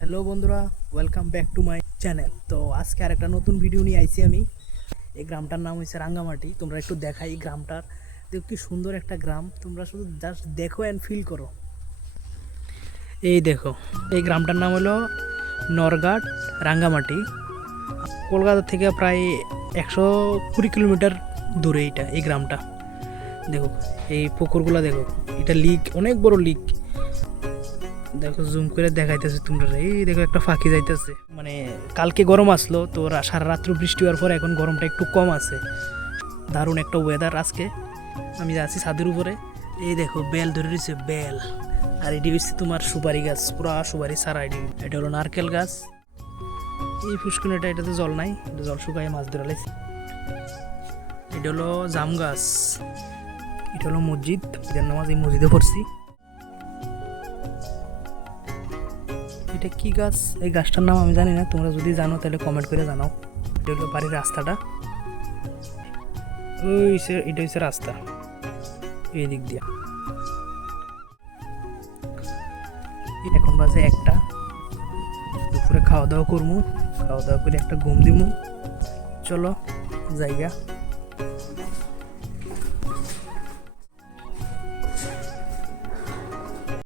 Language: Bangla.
হ্যালো বন্ধুরা, welcome back to my channel. তো আজকে আর একটা নতুন ভিডিও নিয়ে আইছি আমি। এই গ্রামটার নাম হয়েছে রাঙ্গামাটি। তোমরা একটু দেখাই এই গ্রামটার, দেখো কি সুন্দর একটা গ্রাম। তোমরা শুধু জাস্ট দেখো অ্যান্ড ফিল করো। এই দেখো, এই গ্রামটার নাম হলো নরঘাট রাঙ্গামাটি। কলকাতা থেকে প্রায় 120 কিলোমিটার দূরে এই গ্রামটা। দেখো এই পুকুরগুলো, দেখো এটা লিক, অনেক বড় লিক। দেখো জুম করে দেখাইতেছে তোমরা, এই দেখো একটা ফাঁকি যাইতেছে। মানে কালকে গরম আসলো তো, সারা রাত্র বৃষ্টি হওয়ার পর এখন গরমটা একটু কম আছে। দারুণ একটা ওয়েদার আজকে। আমি আছি ছাদের উপরে, এই দেখো বেল ধরে রয়েছে, বেল। আর এটি হচ্ছে তোমার সুপারি গাছ, পুরা সুপারি সারা। এটা হলো নারকেল গাছ। এই ফুসকুনিটা, এটাতে জল নাই, এটা জল শুকায় মাছ ধরে লাইছি। এটা হলো জাম গাছ। এটা হলো মসজিদ, ঈদের নামাজ এই মসজিদে পড়ছি। এটা কি গাছ, এই গাছটার নাম আমি জানি না, তোমরা যদি জানো তাহলে কমেন্ট করে জানাও। এটা হলো বাড়ির রাস্তাটা, এটা হচ্ছে রাস্তা এই দিক দিয়ে। এখন বাজে 1টা, দুপুরে খাওয়া দাওয়া করবো, খাওয়া দাওয়া করে একটা ঘুম দিমু। চলো জায়গা।